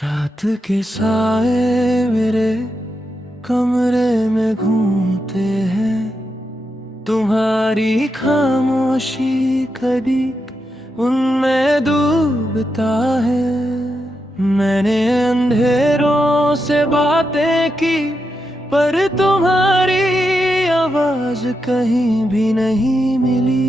रात के साए मेरे कमरे में घूमते हैं, तुम्हारी खामोशी कभी उनमें डूबता है। मैंने अंधेरों से बातें की, पर तुम्हारी आवाज कहीं भी नहीं मिली।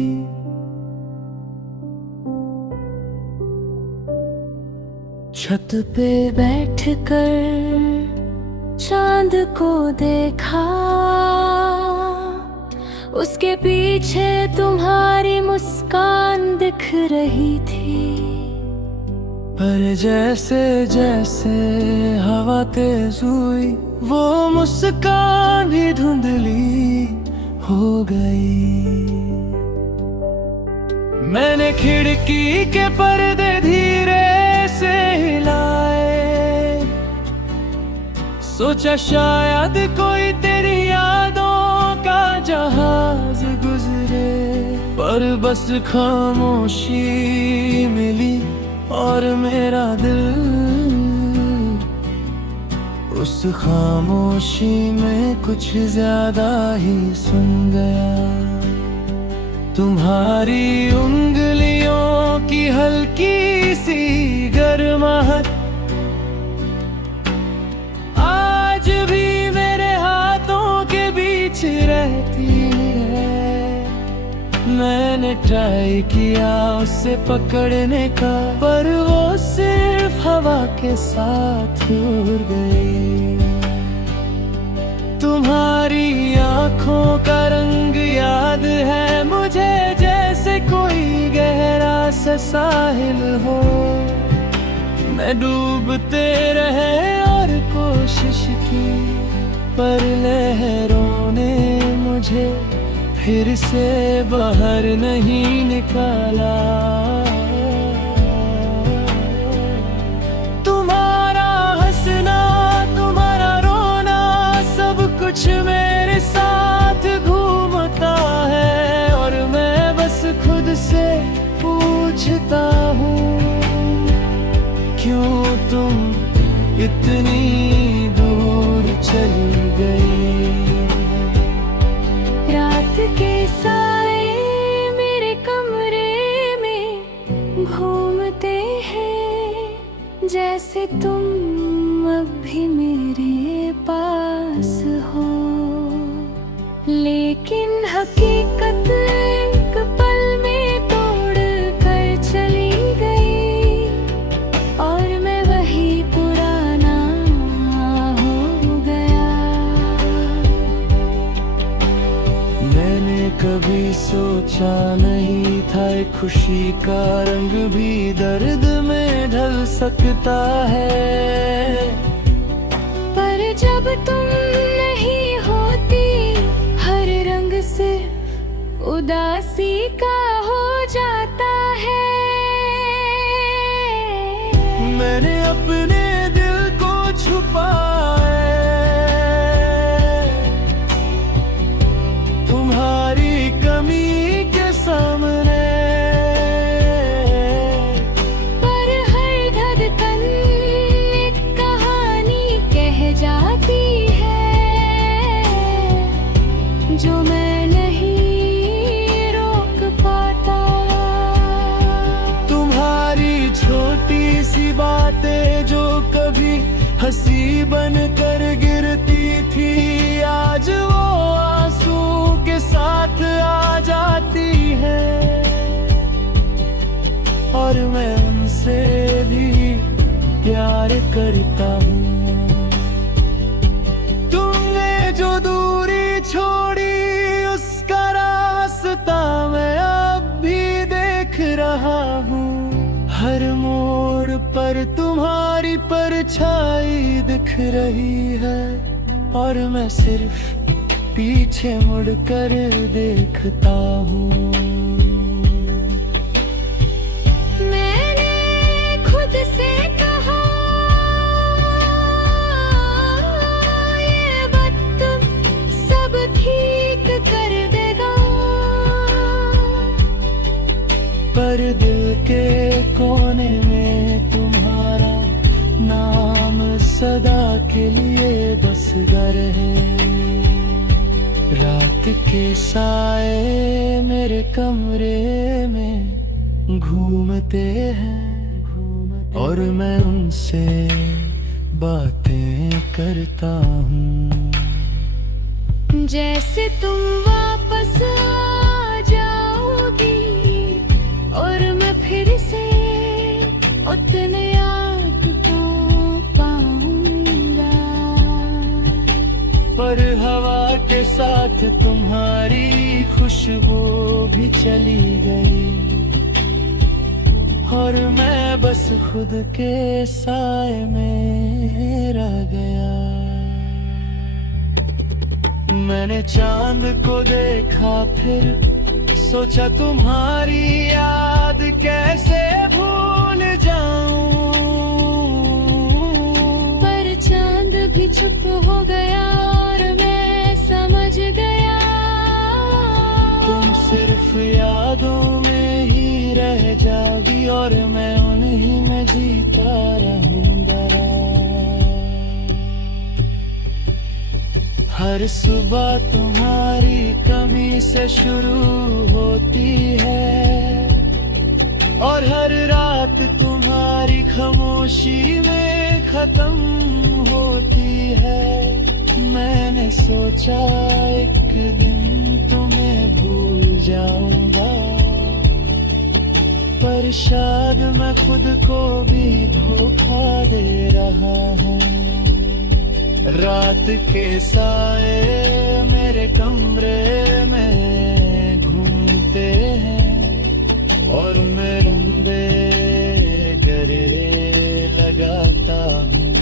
छत पे बैठकर चांद को देखा, उसके पीछे तुम्हारी मुस्कान दिख रही थी। पर जैसे जैसे हवा तेज हुई, वो मुस्कान भी धुंधली हो गई। मैंने खिड़की के पर्दे धीरे से हिलाए, सोचा शायद कोई तेरी यादों का जहाज गुजरे। पर बस खामोशी मिली और मेरा दिल उस खामोशी में कुछ ज्यादा ही सुन गया। तुम्हारी उंगलियों की हल्की सी गर्माहट आज भी मेरे हाथों के बीच रहती है। मैंने ट्राई किया उसे पकड़ने का, पर वो सिर्फ हवा के साथ उड़ गई। तुम्हारी आंखों का रंग याद है मुझे, जैसे कोई गहरा सा साहिल हो। मैं डूबते रहे और कोशिश की, पर लहरों ने मुझे फिर से बाहर नहीं निकाला। तुम्हारा हंसना, तुम्हारा रोना, सब कुछ मेरे साथ घूमता है। और मैं बस खुद से पूछता हूँ, क्यों तुम इतनी दूर चली गई। रात के साए मेरे कमरे में घूमते हैं, जैसे तुम अब भी मेरे पास हो। लेकिन हकीकत एक पल में तोड़ कर चली गई, और मैं वही पुराना हो गया। मैंने कभी सोचा नहीं था खुशी का रंग भी दर्द में ढल सकता है। पर जब तुम नहीं होती, हर रंग से उदासी का हो जाता है। मैंने अपने दिल को छुपाया तुम्हारी कमी के सामने, पर हर धड़कन एक कहानी कह जाती है, जो मैं नहीं रोक पाता। तुम्हारी छोटी सी बातें जो कभी हंसी बन कर गिरती थी, आज वो आंसू के साथ आ जाती है। और मैं उनसे भी प्यार करता हूँ। तुमने जो दूरी छोड़ी, उसका रास्ता मैं अब भी देख रहा हूँ। हर मोड़ पर तुम्हारी परछाई दिख रही है, और मैं सिर्फ पीछे मुड़कर देखता हूँ। मैंने खुद से कहा, ये वक्त सब ठीक कर देगा। पर दिल के कोने में तुम्हारा नाम सदा के लिए बस घर है। रात के साए मेरे कमरे में घूमते हैं और मैं उनसे बातें करता हूँ। जैसे तुम वापस आ जाओगी और मैं फिर से उतने आपको पाऊंगा। पर हवा के साथ तुम्हारी खुशबू भी चली गई और मैं बस खुद के साए में रह गया। मैंने चांद को देखा फिर सोचा तुम्हारी याद कैसे भूल जाऊं। पर चांद भी चुप हो गया और मैं समझ गया तुम सिर्फ यादों में ही रह जाओगी और मैं उन्हीं में जीता रहूंगा। हर सुबह तुम्हारी कमी से शुरू होती है और हर रात तुम्हारी खामोशी में खत्म होती है। मैंने सोचा एक दिन तुम्हें भूल जाऊंगा, पर शायद मैं खुद को भी धोखा दे रहा हूँ। रात के साए मेरे कमरे में घूमते हैं और मैं रुंदे गले लगाता हूँ,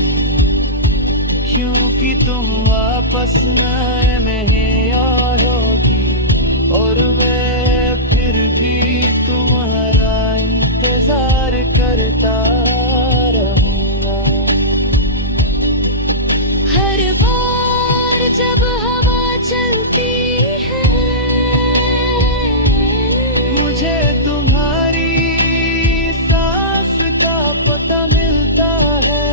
क्योंकि तुम वापस नहीं आओगी और मैं फिर भी तुम्हारा इंतजार करता रहूँगा। हर बार जब हवा चलती है मुझे तुम्हारी सांस का पता मिलता है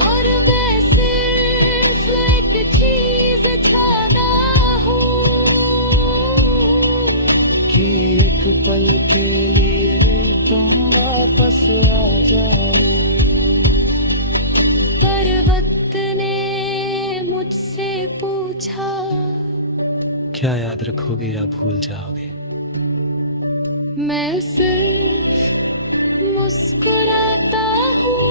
और मैं सिर्फ एक चीज चाहता हूँ कि एक पल के लिए तुम वापस आ जाओ। पर वक्त ने मुझसे पूछा, क्या याद रखोगे या भूल जाओगे? मैं सिर्फ मुस्कुराता हूँ।